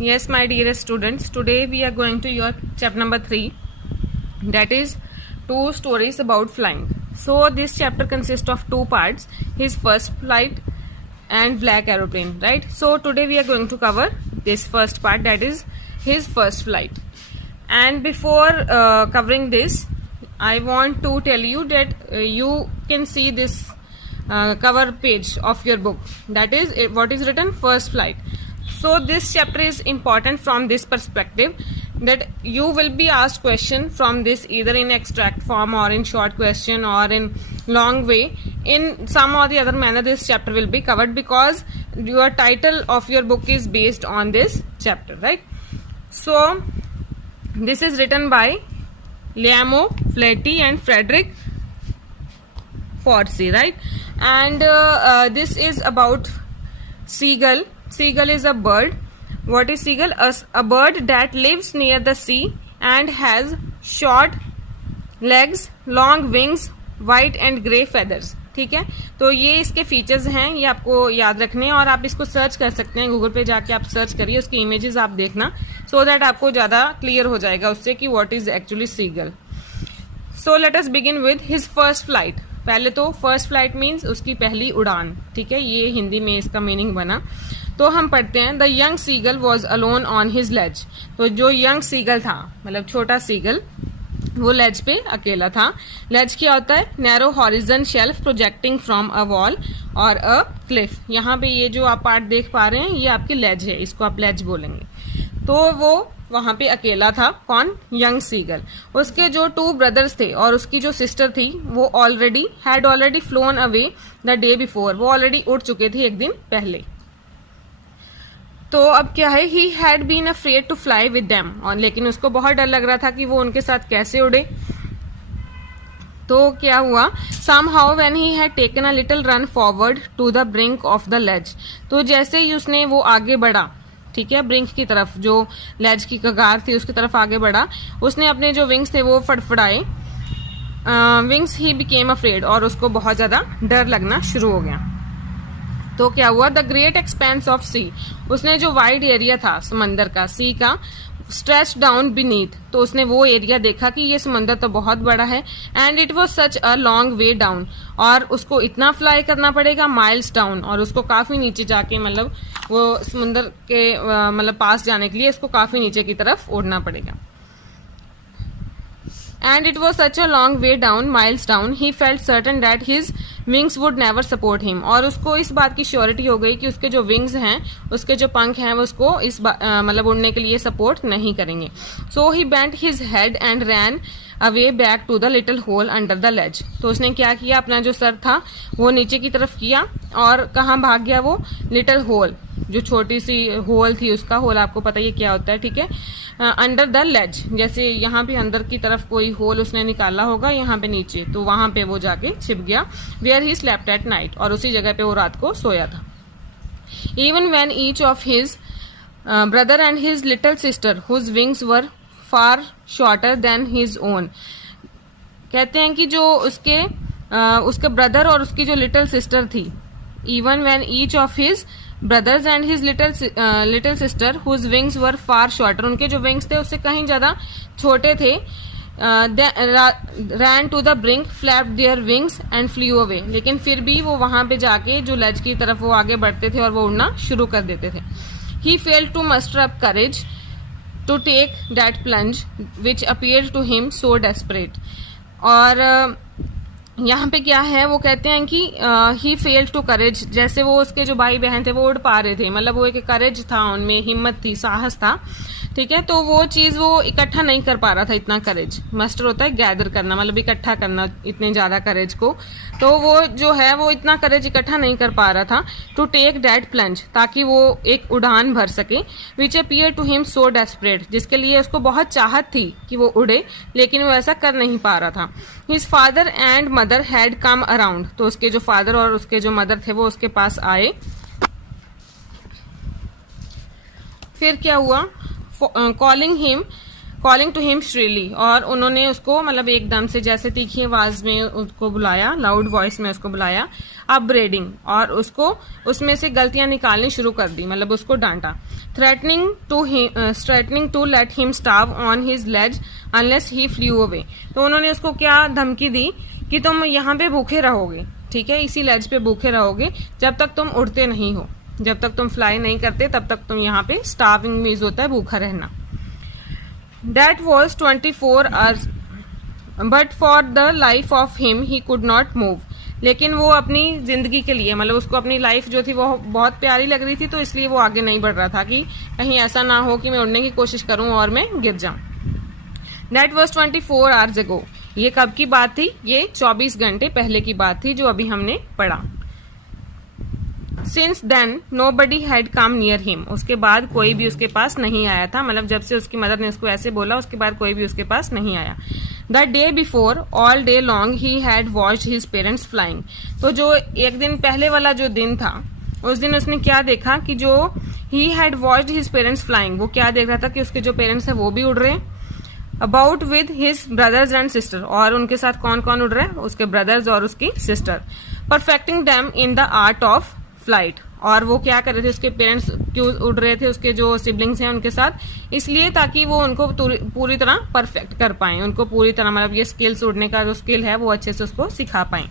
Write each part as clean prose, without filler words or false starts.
Yes, my dear students, today we are going to your chapter number 3, that is two stories about flying. So this chapter consists of two parts, his first flight and black aeroplane, right? So today we are going to cover this first part, that is his first flight. And before covering this, I want to tell you that you can see this cover page of your book, that is what is written, first flight. So this chapter is important from this perspective that you will be asked question from this either in extract form or in short question or in long way. In some or the other manner this chapter will be covered because your title of your book is based on this chapter, right? So this is written by Liam Flaherty and Frederick Fordsey, right? And this is about seagull. Seagull is a bird. What is seagull? A bird that lives near the sea and has short legs, long wings, white and grey feathers. ठीक है, तो ये इसके features हैं, ये आपको याद रखने हैं और आप इसको सर्च कर सकते हैं गूगल पे जाके, आप सर्च करिए, उसकी इमेजेस आप देखना, सो दैट आपको ज़्यादा क्लियर हो जाएगा उससे कि what is actually seagull. So let us begin with his first flight. पहले तो फर्स्ट फ्लाइट मीन्स उसकी पहली उड़ान, ठीक है, ये हिंदी में इसका मीनिंग बना. तो हम पढ़ते हैं the young seagull was alone on his ledge. तो जो यंग सीगल था, मतलब छोटा सीगल, वो लेज पे अकेला था. लेज क्या होता है? Narrow horizon shelf projecting from a wall और अ क्लिफ. यहाँ पे ये जो आप पार्ट देख पा रहे हैं ये आपकी लेज है, इसको आप लेज बोलेंगे. तो वो वहां पे अकेला था. कौन? Young seagull. उसके जो 2 ब्रदर्स थे और उसकी जो सिस्टर थी वो had already phloem away the day before. वो ऑलरेडी उड़ चुके थे एक दिन पहले. तो अब क्या है, he had been afraid to fly with them, और लेकिन उसको बहुत डर लग रहा था कि वो उनके साथ कैसे उड़े. तो क्या हुआ, somehow when he had taken a little run forward to the brink of the ledge. तो जैसे ही उसने वो आगे बढ़ा, ठीक है, ब्रिंक की तरफ, जो लेज की कगार थी उसकी तरफ आगे बढ़ा, उसने अपने जो विंग्स थे वो फड़फड़ाए. विंग्स ही बिकेम अफ्रेड, और उसको बहुत ज्यादा डर लगना शुरू हो गया. तो क्या हुआ, द ग्रेट एक्सपेंस ऑफ सी, उसने जो वाइड एरिया था समंदर का, सी का, स्ट्रेच डाउन बीनीथ, तो उसने वो एरिया देखा कि ये समंदर तो बहुत बड़ा है. And it was such a long way down, और उसको इतना फ्लाई करना पड़ेगा माइल्स डाउन, और उसको काफी नीचे जाके, मतलब वो समंदर के मतलब पास जाने के लिए इसको काफी नीचे की तरफ उड़ना पड़ेगा. And it was such a long way down, miles down, he felt certain that his wings would never support him. और उसको इस बात की श्योरिटी हो गई कि उसके जो विंग्स हैं, उसके जो पंख हैं, वो उसको इस मतलब उड़ने के लिए सपोर्ट नहीं करेंगे. So he bent his head and ran away back to the little hole under the ledge. तो उसने क्या किया, अपना जो सर था वो नीचे की तरफ किया और कहाँ भाग गया वो, लिटिल होल, जो छोटी सी होल थी, उसका होल आपको पता ही क्या होता है, ठीक है, अंडर द लेज. जैसे यहाँ पे अंदर की तरफ कोई होल उसने निकाला होगा यहाँ पे नीचे, तो वहां पे वो जाके छिप गया. Where he slept at night, और उसी जगह पे वो रात को सोया था. Even when each of his brother and his little sister whose wings were far shorter than his own. कहते हैं कि जो उसके ब्रदर और उसकी जो लिटिल सिस्टर थी, even when each of his brothers and his little sister whose wings were far shorter, उनके जो विंग्स थे उससे कहीं ज्यादा छोटे थे, ran to the brink, flapped their wings and flew away. लेकिन फिर भी वो वहां पे जाके जो लेज की तरफ वो आगे बढ़ते थे और वो उड़ना शुरू कर देते थे. He failed to muster up courage to take that plunge which appeared to him so desperate. और यहाँ पे क्या है, वो कहते हैं कि ही फेल्ड टू करेज, जैसे वो उसके जो भाई बहन थे वो उड़ पा रहे थे, मतलब वो एक करेज था उनमें, हिम्मत थी, साहस था, ठीक है, तो वो चीज वो इकट्ठा नहीं कर पा रहा था. इतना करेज, मस्टर होता है गैदर करना, मतलब इकट्ठा करना इतने ज्यादा करेज को, तो वो जो है वो इतना करेज इकट्ठा नहीं कर पा रहा था टू टेक दैट प्लंज, ताकि वो एक उड़ान भर सके. Which appear to him so desperate, जिसके लिए उसको बहुत चाहत थी कि वो उड़े, लेकिन वो ऐसा कर नहीं पा रहा था. His father and mother had come around, तो उसके जो फादर और उसके जो मदर थे वो उसके पास आए. फिर क्या हुआ, कॉलिंग टू हिम श्रीली, और उन्होंने उसको मतलब एकदम से जैसे तीखी आवाज में उसको बुलाया, लाउड वॉइस में उसको बुलाया. अपब्रेडिंग, और उसको उसमें से गलतियां निकालनी शुरू कर दी, मतलब उसको डांटा। Threatening to let him starve on his ledge unless he flew away. तो उन्होंने उसको क्या धमकी दी कि तुम यहाँ पे भूखे रहोगे, ठीक है, इसी लेज पे भूखे रहोगे जब तक तुम उड़ते नहीं हो, जब तक तुम फ्लाई नहीं करते तब तक तुम यहाँ पे, स्टार्विंग मीन्स होता है भूखा रहना। That was 24 hours but for the life of him he could not move. लेकिन वो अपनी जिंदगी के लिए, मतलब उसको अपनी लाइफ जो थी वो बहुत प्यारी लग रही थी, तो इसलिए वो आगे नहीं बढ़ रहा था कि कहीं ऐसा ना हो कि मैं उड़ने की कोशिश करूं और मैं गिर जाऊं। That was 24 hours ago. ये कब की बात थी? ये 24 घंटे पहले की बात थी जो अभी हमने पढ़ा। Since then nobody had come near him. उसके बाद कोई भी उसके पास नहीं आया था, मतलब जब से उसकी मदर ने उसको ऐसे बोला उसके बाद कोई भी उसके पास नहीं आया। The day before all day long he had watched his parents flying. तो जो एक दिन पहले वाला जो दिन था, उस दिन उसने क्या देखा कि जो he had watched his parents flying, वो क्या देख रहा था कि उसके जो पेरेंट्स है वो भी उड़ रहे हैं। About with his brothers and sister, और उनके साथ कौन कौन उड़ रहा है? उसके ब्रदर्स और उसकी sister. Perfecting them in the art of flight. और वो क्या कर रहे थे, उसके पेरेंट्स क्यों उड़ रहे थे उसके जो सिबलिंग्स हैं उनके साथ? इसलिए ताकि वो उनको पूरी तरह परफेक्ट कर पाए, उनको पूरी तरह, मतलब ये स्किल्स, उड़ने का जो स्किल है वो अच्छे से उसको सिखा पाए।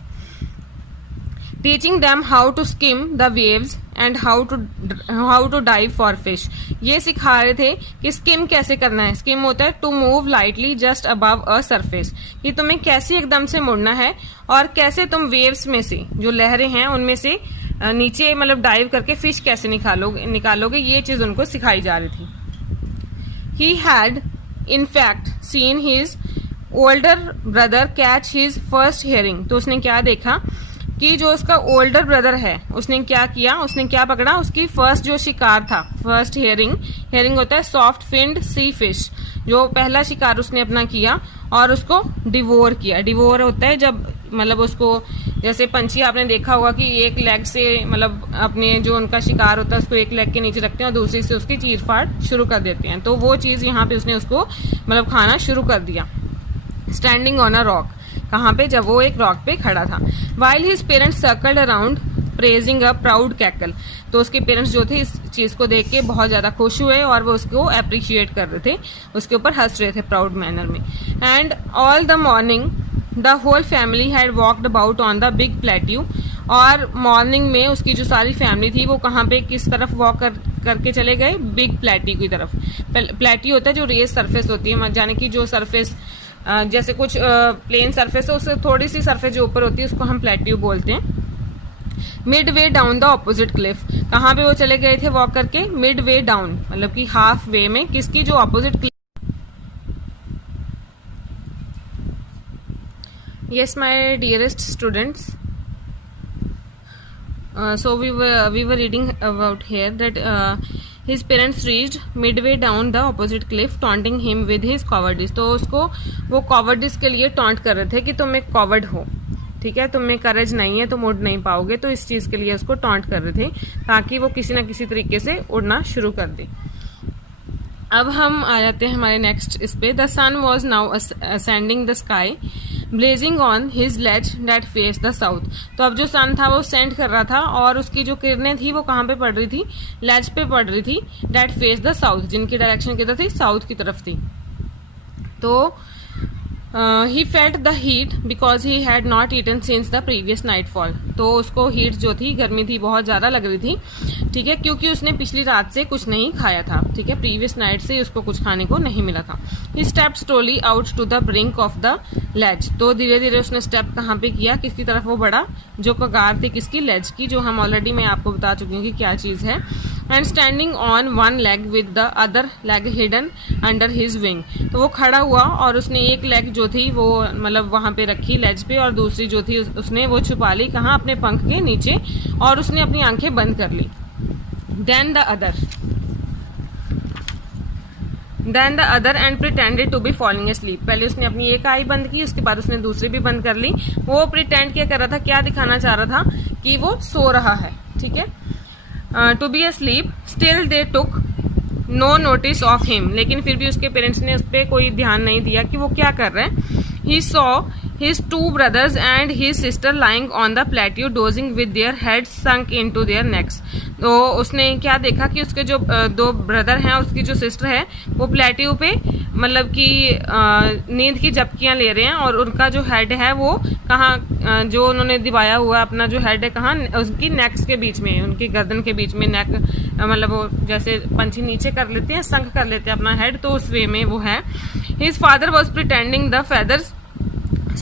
Teaching them how to skim the waves and how to dive for fish. ये सिखा रहे थे कि स्किम कैसे करना है। स्किम होता है to move lightly just above a surface, कि तुम्हें कैसे एकदम से मुड़ना है और कैसे तुम वेव्स में से, जो लहरें हैं उनमें से नीचे मतलब डाइव करके फिश कैसे निकालोगे, ये चीज उनको सिखाई जा रही थी। He had in fact seen his older brother catch his first hearing. तो उसने क्या देखा कि जो उसका ओल्डर ब्रदर है उसने क्या किया, उसने क्या पकड़ा, उसकी फर्स्ट जो शिकार था, फर्स्ट हियरिंग होता है सॉफ्ट फिन्ड सी फिश, जो पहला शिकार उसने अपना किया और उसको डिवोर किया। डिवोर होता है जब, मतलब उसको, जैसे पंछी आपने देखा होगा कि एक लेग से, मतलब अपने जो उनका शिकार होता है उसको एक लेग के नीचे रखते हैं और दूसरी से उसकी चीर फाड़ शुरू कर देते हैं, तो वो चीज यहाँ पे उसने उसको मतलब खाना शुरू कर दिया। स्टैंडिंग ऑन अ रॉक, कहाँ पे? जब वो एक रॉक पे खड़ा था। While his parents circled around praising a proud cackle. तो उसके पेरेंट्स जो थे इस चीज को देख के बहुत ज्यादा खुश हुए और वो उसको अप्रिशिएट कर रहे थे, उसके ऊपर हंस रहे थे प्राउड मैनर में। And all the morning the whole family had walked about on the big plateau. और मॉर्निंग में उसकी जो सारी फैमिली थी वो कहाँ पे, किस तरफ वॉक करके चले गए? बिग प्लेट्यू की तरफ। प्लेट्यू होता है जो रेस सरफेस होती है, जाने की जो सरफेस जैसे कुछ प्लेन सरफेस है उससे थोड़ी सी सरफेस जो ऊपर होती है उसको हम प्लेट्यू बोलते हैं। Mid way down the opposite Cliff. कहाँ पे वो चले गए थे वॉक करके? मिड वे डाउन, मतलब कि हाफ वे में, किसकी? जो opposite Cliff. Yes, my dearest students. So we were reading about here that his parents reached midway down the opposite cliff, taunting him with his cowardice. तो उसको वो cowardice के लिए taunt कर रहे थे कि तुम एक coward हो, ठीक है, तुम्हें करेज नहीं है, तुम उड़ नहीं पाओगे, तो इस चीज के लिए उसको टॉन्ट कर रहे थे ताकि वो किसी ना किसी तरीके से उड़ना शुरू कर दे। अब हम आ जाते हैं हमारे नेक्स्ट इस पे। The sun was now ascending the sky blazing on his ledge that faced the south. तो अब जो सन था वो सेंड कर रहा था और उसकी जो किरणें थी वो कहाँ पे पड़ रही थी? लेज पे पड़ रही थी, डेट फेस द साउथ, जिनकी डायरेक्शन किधर थी? साउथ की तरफ थी। तो he felt the heat because he had not eaten since the previous nightfall. तो उसको हीट जो थी, गर्मी थी, बहुत ज्यादा लग रही थी, ठीक है, क्योंकि उसने पिछली रात से कुछ नहीं खाया था, ठीक है, प्रीवियस नाइट से उसको कुछ खाने को नहीं मिला था। He step slowly out to the brink of the ledge. तो धीरे धीरे उसने स्टेप कहाँ पे किया, किसकी तरफ वो बढ़ा? जो कगार थी किसकी? लेज की, जो हम ऑलरेडी मैं आपको बता चुकी हूँ कि क्या चीज है। And standing on one leg with the other leg hidden under his wing. तो वो खड़ा हुआ और उसने एक लेग जो थी वो मतलब वहां पे रखी लेज पे, और दूसरी जो थी उसने वो छुपा ली कहाँ? अपने पंख के नीचे, और उसने अपनी आंखें बंद कर ली। Then the other end pretended to be falling asleep। पहले उसने अपनी एक आई बंद की, उसके बाद उसने दूसरी भी बंद कर ली। वो प्रिटेंड क्या कर रहा था, क्या दिखाना चाह रहा था? कि वो सो रहा है, ठीक है, to be asleep। Still they took no notice of him. लेकिन फिर भी उसके पेरेंट्स ने उस पर कोई ध्यान नहीं दिया कि वो क्या कर रहे हैं। He saw his two brothers and his sister lying on the plateau dozing with their heads sunk into their necks. तो उसने क्या देखा कि उसके जो दो ब्रदर हैं, उसकी जो सिस्टर है, वो प्लेट्यू पे मतलब कि नींद की झपकियां ले रहे हैं, और उनका जो हेड है वो कहाँ, जो उन्होंने दिवाया हुआ अपना जो हेड है कहाँ, उसकी नेक्स के बीच में, उनकी गर्दन के बीच में, नेक मतलब वो जैसे पंछी नीचे कर लेते हैं, संक कर लेते हैं अपना हेड, तो उस वे में वो है. His father was pretending the feathers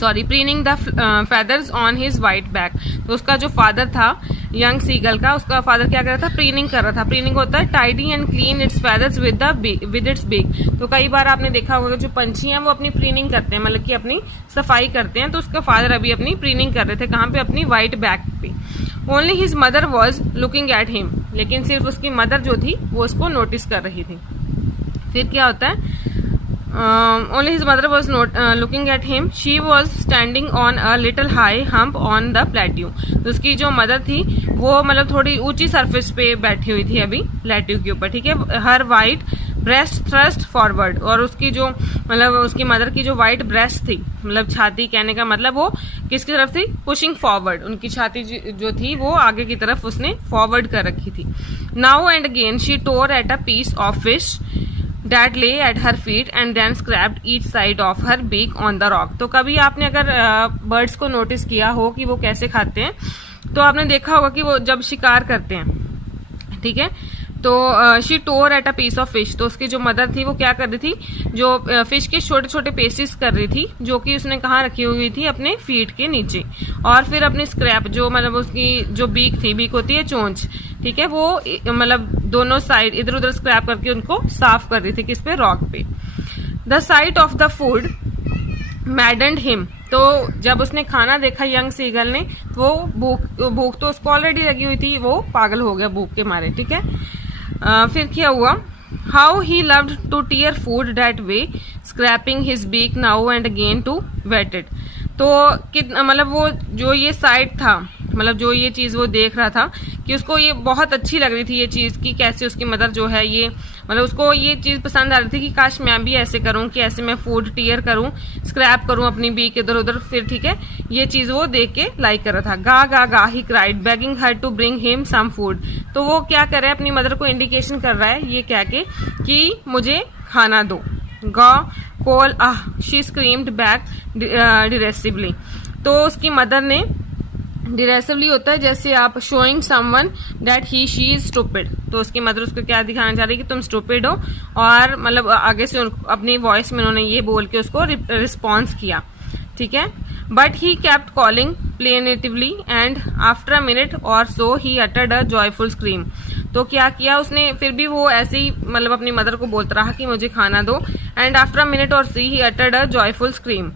preening the feathers on his white back. तो उसका जो फादर था यंग सीगल का, उसका फादर क्या कर रहा था, प्रीनिंग कर रहा था. प्रीनिंग होता है tidy and clean its feathers with its beak. तो कई बार आपने देखा होगा जो पंछी हैं वो अपनी प्रीनिंग करते हैं, मतलब कि अपनी सफाई करते हैं. तो उसका फादर अभी अपनी प्रीनिंग कर रहे थे, कहाँ पे, अपनी वाइट बैक पे. Only his mother was looking at him. लेकिन सिर्फ उसकी मदर जो थी वो उसको नोटिस कर रही थी. फिर क्या होता है, only his mother was not looking at him. She was standing on a little high hump on the plateau. तो उसकी जो मदर थी वो मतलब थोड़ी ऊंची सरफेस पे बैठी हुई थी अभी प्लेट्यू के ऊपर, ठीक है. हर वाइट ब्रेस्ट थ्रस्ट फॉरवर्ड. और उसकी जो मतलब उसकी मदर की जो वाइट ब्रेस्ट थी, मतलब छाती, कहने का मतलब वो किसकी तरफ थी, पुशिंग फॉरवर्ड. उनकी छाती जो थी वो आगे की तरफ उसने फॉरवर्ड कर रखी थी. Now and again she tore at a piece of fish that lay at her feet and then scraped each side of her beak on the rock. तो कभी आपने अगर बर्ड्स को नोटिस किया हो कि वो कैसे खाते हैं, तो आपने देखा होगा कि वो जब शिकार करते हैं, ठीक है, तो she tore at a piece of fish. तो उसकी जो मदर थी वो क्या कर रही थी, जो फिश के छोटे छोटे पीसेस कर रही थी, जो कि उसने कहाँ रखी हुई थी, अपने फीट के नीचे. और फिर अपनी स्क्रैप, जो मतलब उसकी जो बीक थी, बीक होती है चोंच, ठीक है, वो मतलब दोनों साइड इधर उधर स्क्रैप करके उनको साफ कर रही थी, किस पे, रॉक पे. The site of the food मैडेंड him. तो जब उसने खाना देखा यंग सीगल ने, वो भूख तो उसको ऑलरेडी लगी हुई थी, वो पागल हो गया भूख के मारे, ठीक है. फिर क्या हुआ, how he loved to tear food that way scraping his beak now and again to whet it. तो मतलब वो जो ये साइड था, मतलब जो ये चीज वो देख रहा था कि उसको ये बहुत अच्छी लग रही थी ये चीज, कि कैसे उसकी मदर जो है ये मतलब उसको ये चीज पसंद आ रही थी कि काश मैं भी ऐसे करूं, कि ऐसे मैं फूड टीयर करूं, स्क्रैप करूं अपनी बीक इधर उधर. फिर ठीक है, ये चीज वो देख के लाइक कर रहा था. Ga ga ga he cried begging her to bring him some food. तो वो क्या कर रहा है, अपनी मदर को इंडिकेशन कर रहा है ये कह के कि मुझे खाना दो. गा call ah she screamed back derisively. तो उसकी मदर ने, डिरेसिवली होता है जैसे आप showing someone that he she is stupid. तो उसकी मदर उसको क्या दिखाना चाह रही है कि तुम स्टूपिड हो, और मतलब आगे से अपनी वॉइस में उन्होंने ये बोल के उसको रिस्पॉन्स किया, ठीक है. But he kept calling plaintively and after a minute or so he uttered a joyful scream. तो क्या किया उसने, फिर भी वो ऐसे ही मतलब अपनी मदर को बोलता रहा कि मुझे खाना दो. And after a minute or so he uttered a joyful scream.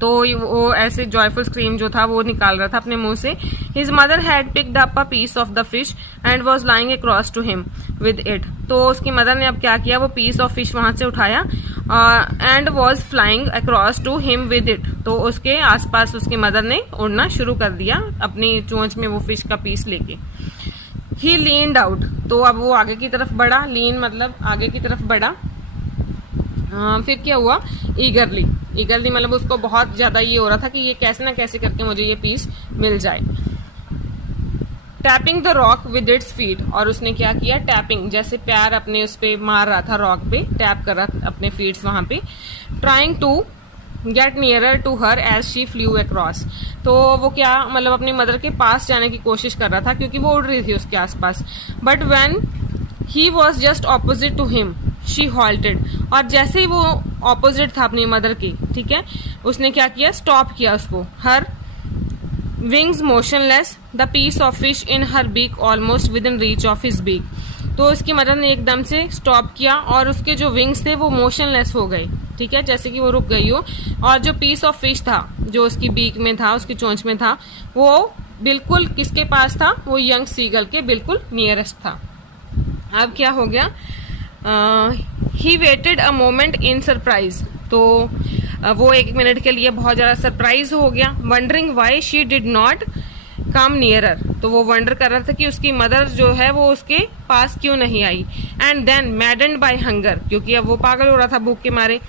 तो वो ऐसे जॉयफुल स्क्रीम जो था वो निकाल रहा था अपने मुंह से. His mother had picked up a piece of the fish and was lying across to him with it. तो उसकी मदर ने अब क्या किया, वो पीस ऑफ फिश वहां से उठाया and was flying across to him with it. तो उसके आसपास उसकी मदर ने उड़ना शुरू कर दिया अपनी चोंच में वो फिश का पीस लेके. ही लीन्ड आउट. तो अब वो आगे की तरफ बढ़ा, लीन मतलब आगे की तरफ बढ़ा. फिर क्या हुआ, ईगरली मतलब उसको बहुत ज्यादा ये हो रहा था कि ये कैसे ना कैसे करके मुझे ये पीस मिल जाए. Tapping the rock with its feet. और उसने क्या किया, टैपिंग जैसे पैर अपने उस पे मार रहा था, रॉक पे टैप कर रहा था अपने फीट्स वहां पे. Trying to get nearer to her as she flew across. तो वो क्या मतलब अपनी मदर के पास जाने की कोशिश कर रहा था क्योंकि वो उड़ रही थी उसके आसपास. But when he was just opposite to him she halted. और जैसे ही वो ऑपोजिट था अपनी मदर की, ठीक है, उसने क्या किया, स्टॉप किया उसको. Her wings motionless, the piece of fish in her beak almost within reach of his beak. तो उसकी मदर ने एकदम से स्टॉप किया और उसके जो विंग्स थे वो मोशनलेस हो गए, ठीक है, जैसे कि वो रुक गई हो. और जो पीस ऑफ फिश था जो उसकी बीक में था, उसकी चोंच में था, वो बिल्कुल किसके पास था, वो यंग सीगल के बिल्कुल नियरेस्ट था. अब क्या हो गया, he waited a moment in surprise. तो वो एक मिनट के लिए बहुत ज्यादा सरप्राइज हो गया. Wondering why she did not come nearer. तो वो वंडर कर रहा था कि उसकी मदर जो है वो उसके पास क्यों नहीं आई. And then maddened by hunger, क्योंकि अब वो पागल हो रहा था भूख के मारे.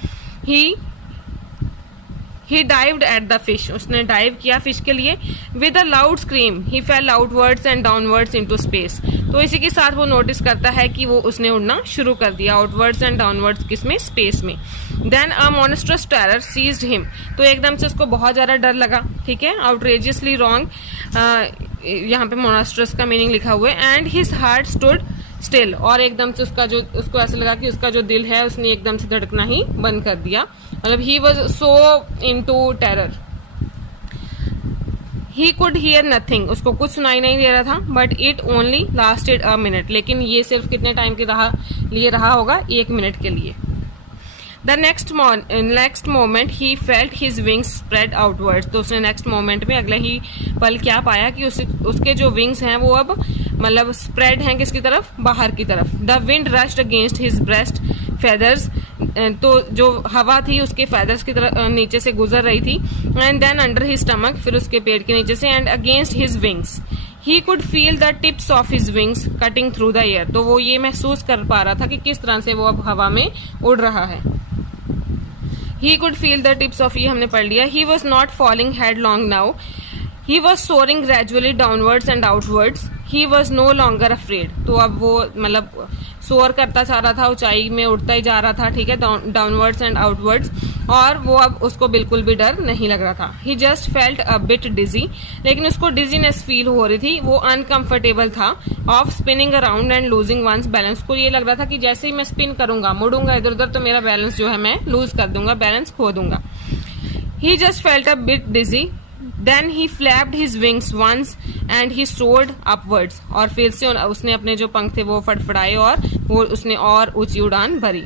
ही डाइव्ड एट द फिश, उसने डाइव किया फिश के लिए. With a loud scream he fail outwards and downwards into space. तो इसी के साथ वो नोटिस करता है कि वो उसने उड़ना शुरू कर दिया आउटवर्ड्स एंड डाउनवर्ड्स, किसमें, स्पेस में. देन अ मॉन्स्ट्रस टेरर सीज्ड हिम, तो एकदम से उसको बहुत ज्यादा डर लगा. ठीक है, आउटरेजियसली रॉन्ग, यहाँ पे मॉन्स्ट्रस का मीनिंग लिखा हुआ है. And his heart stood still, और एकदम से उसको ऐसा लगा कि उसका जो दिल है उसने एकदम से धड़कना ही बंद कर दिया. मतलब he was so into terror. He could hear nothing, उसको कुछ सुनाई नहीं दे रहा था. But it only lasted a minute, लेकिन ये सिर्फ कितने टाइम के लिए रहा होगा, 1 मिनट के लिए. The next moment he felt his wings spread outwards, तो उसने नेक्स्ट मोमेंट में अगला ही पल क्या पाया कि उसके जो विंग्स हैं वो अब मतलब स्प्रेड हैं किसकी तरफ, बाहर की तरफ. The wind rushed against his breast feathers, तो जो हवा थी उसके फेदर्स की तरफ नीचे से गुजर रही थी. And then under his stomach, फिर उसके पेट के नीचे से. And against his wings he could feel the tips of his wings cutting through the air, तो वो ये महसूस कर पा रहा था कि किस तरह से वो अब हवा में उड़ रहा है. He could feel the tips of, ये हमने पढ़ लिया. He was not falling headlong now. He was soaring gradually downwards and outwards. He was no longer afraid. तो अब वो मतलब सोर करता जा रहा था, ऊंचाई में उड़ता ही जा रहा था. ठीक है, डाउनवर्ड्स एंड आउटवर्ड्स, और वो अब उसको बिल्कुल भी डर नहीं लग रहा था. ही जस्ट फेल्ट अ बिट डिजी, लेकिन उसको डिजीनेस फील हो रही थी, वो अनकंफर्टेबल था. Of spinning around and losing once balance, को ये लग रहा था कि जैसे ही मैं स्पिन करूंगा, मुड़ूंगा इधर उधर, तो मेरा बैलेंस जो है मैं लूज कर दूंगा, बैलेंस खो दूंगा. He just felt a bit dizzy. Then he flapped his wings once and he soared upwards, और फिर से उसने अपने जो पंख थे वो फड़फड़ाए और वो उसने और ऊंची उड़ान भरी.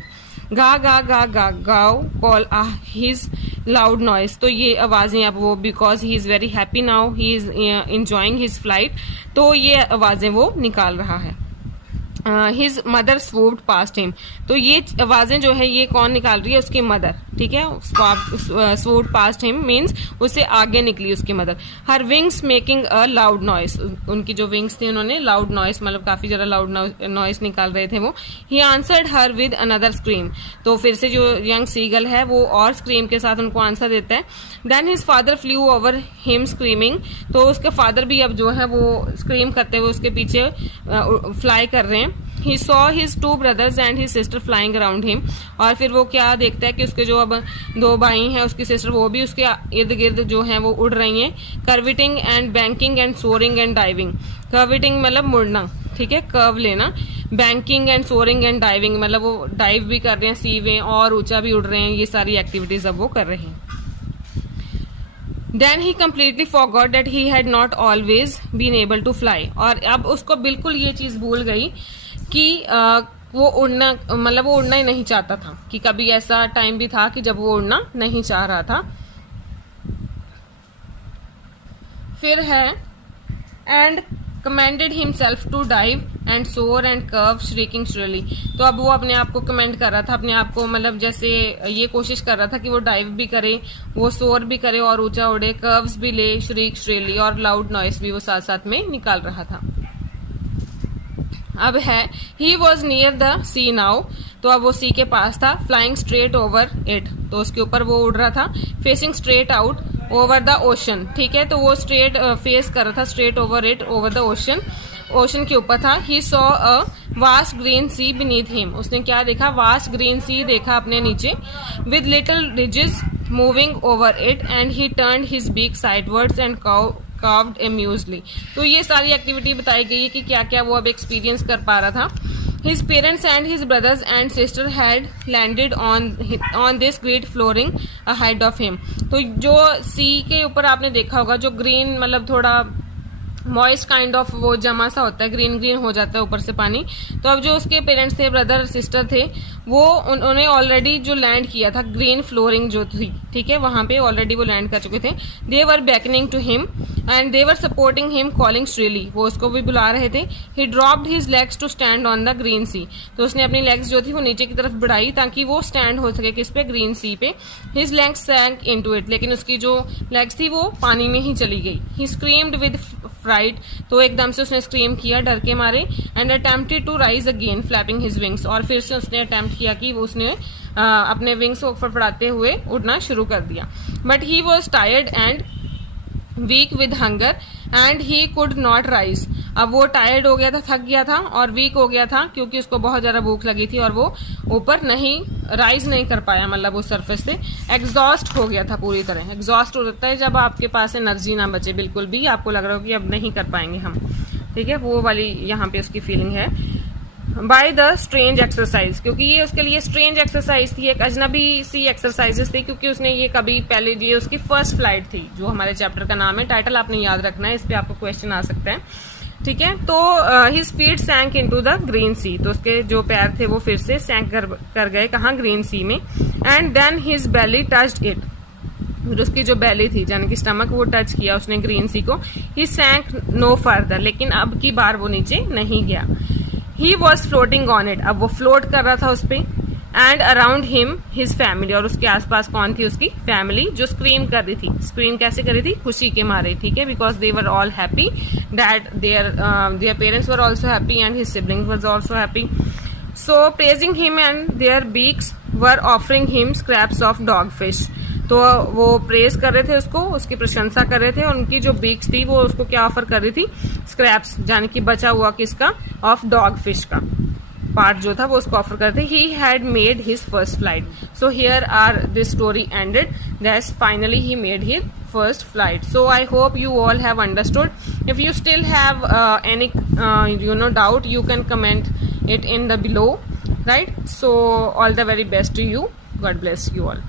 गा गा गा गा गाओ कॉल हिज लाउड नॉइस, तो ये आवाजें अब वो, because he is very happy now, he is enjoying his flight, तो ये आवाजें वो निकाल रहा है. हिज मदर स्वूप्ड पास्ट हिम, तो ये आवाजें जो है ये कौन निकाल रही है, उसकी मदर. ठीक है, स्वूप्ड पास्ट हिम मीन्स उससे आगे निकली उसकी mother. Her wings making a loud noise, उनकी जो विंग्स थी उन्होंने लाउड नॉइस मतलब काफी ज्यादा लाउड नॉइस निकाल रहे थे वो. He answered her with another scream, तो फिर से जो यंग सीगल है वो और स्क्रीम के साथ उनको आंसर देता है. Then his father flew over him screaming, तो उसके फादर भी अब जो है वो स्क्रीम करते हुए उसके पीछे फ्लाई कर रहे हैं. He saw his 2 brothers and his sister flying around him, और फिर वो क्या देखता है कि उसके जो अब 2 भाई हैं, उसकी सिस्टर, वो भी उसके इर्द गिर्द जो हैं वो उड़ रही हैं. Curveting and banking and soaring and diving, curveting मतलब मुड़ना, ठीक है, कर्व लेना. Banking and soaring and diving मतलब वो डाइव भी कर रहे हैं सी में और ऊंचा भी उड़ रहे हैं. ये सारी एक्टिविटीज अब वो कर रहे हैं. Then he completely forgot that he had not always been able to fly, और अब उसको बिल्कुल ये चीज भूल गई कि वो उड़ना मतलब वो उड़ना ही नहीं चाहता था, कि कभी ऐसा टाइम भी था कि जब वो उड़ना नहीं चाह रहा था. फिर है and commanded himself to dive and soar and curve shrieking shrilly, तो अब वो अपने आप को कमेंड कर रहा था, अपने आप को मतलब जैसे ये कोशिश कर रहा था कि वो डाइव भी करे, वो सोर भी करे और ऊंचा उड़े, कर्व्स भी ले, श्रीक श्रीली, और लाउड नॉइस भी वो साथ साथ में निकाल रहा था. अब है he was near the sea now, तो अब वो सी के पास था. फ्लाइंग स्ट्रेट ओवर इट, तो उसके ऊपर वो उड़ रहा था. Facing straight out over the ocean, ठीक है, तो वो स्ट्रेट फेस कर रहा था, straight over it over the ocean, ocean के ऊपर था. He saw a vast green sea beneath him, उसने क्या देखा, वास्ट ग्रीन सी देखा अपने नीचे. With little ridges moving over it and he turned his beak sideways and carved amusedly, तो ये सारी एक्टिविटी बताई गई है कि क्या क्या वो अब एक्सपीरियंस कर पा रहा था. His parents and his brothers and sister had landed on this great flooring ahead of him, तो जो सी के ऊपर आपने देखा होगा जो ग्रीन मतलब थोड़ा मॉइस्ट काइंड ऑफ वो जमा सा होता है, ग्रीन ग्रीन हो जाता है ऊपर से पानी. तो अब जो उसके पेरेंट्स थे, ब्रदर सिस्टर थे, वो उन्होंने ऑलरेडी जो लैंड किया था, ग्रीन फ्लोरिंग जो थी, ठीक है, वहां पे ऑलरेडी वो लैंड कर चुके थे. They were beckoning to him and they were supporting him calling shrilly, वो उसको भी बुला रहे थे. He dropped his legs to stand on the green sea, तो उसने अपनी लेग्स जो थी वो नीचे की तरफ बढ़ाई ताकि वो स्टैंड हो सके किस पे, ग्रीन सी पे. हिज लेग्स सैंक इनटू इट, लेकिन उसकी जो लेग्स थी वो पानी में ही चली गई. ही स्क्रीम्ड विद फ्राइट, तो एकदम से उसने स्क्रीम किया डर के मारे. And attempted to rise again flapping his wings, और फिर से उसने अटेम्प्ट किया कि उसने अपने विंग्स को फड़फड़ाते हुए उड़ना शुरू कर दिया. But he was tired and weak with hunger and he could not rise. अब वो टायर्ड हो गया था, थक गया था और वीक हो गया था क्योंकि उसको बहुत ज्यादा भूख लगी थी और वो ऊपर नहीं राइज नहीं कर पाया, मतलब उस सरफेस से. एग्जॉस्ट हो गया था पूरी तरह. एग्जॉस्ट हो जाता है जब आपके पास एनर्जी ना बचे बिल्कुल भी, आपको लग रहा हो कि अब नहीं कर पाएंगे हम. ठीक है, वो वाली यहाँ पे उसकी फीलिंग है. बाय द स्ट्रेंज एक्सरसाइज, क्योंकि ये उसके लिए स्ट्रेंज एक्सरसाइज थी, एक अजनबी सी एक्सरसाइजेस थी, क्योंकि उसने ये कभी पहले, ये उसकी फर्स्ट फ्लाइट थी, जो हमारे चैप्टर का नाम है. टाइटल आपने याद रखना है, इस पे आपको क्वेश्चन आ सकता है. ठीक है, तो his feet sank into the green sea, तो उसके जो पैर थे वो फिर से सैंक कर गए कहाँ, ग्रीन सी में. And then his belly touched it, फिर उसकी जो बेली थी यानी कि स्टमक, वो टच किया उसने ग्रीन सी को. ही सैंक नो फर्दर, लेकिन अब की बार वो नीचे नहीं गया. He was floating on it, अब वो फ्लोट कर रहा था उस पे. And around him his family, और उसके आसपास कौन थी, उसकी फैमिली, जो स्क्रीम कर रही थी. स्क्रीम कैसे कर रही थी, खुशी के मारे. ठीक है, because they were all happy that their parents were also happy and his siblings were also happy. So praising him and their beaks were offering him scraps of dog fish. तो वो प्रेज कर रहे थे उसको, उसकी प्रशंसा कर रहे थे, और उनकी जो बीक्स थी वो उसको क्या ऑफर कर रही थी, स्क्रैप्स, यानी कि बचा हुआ किसका, ऑफ डॉग फिश का पार्ट जो था वो उसको ऑफर करते. He had made his first flight. So here are this story ended, that's finally he made his first flight. So I hope you all have understood. If you still have any doubt, you can comment it in the below, right? So all the very best to you. God bless you all.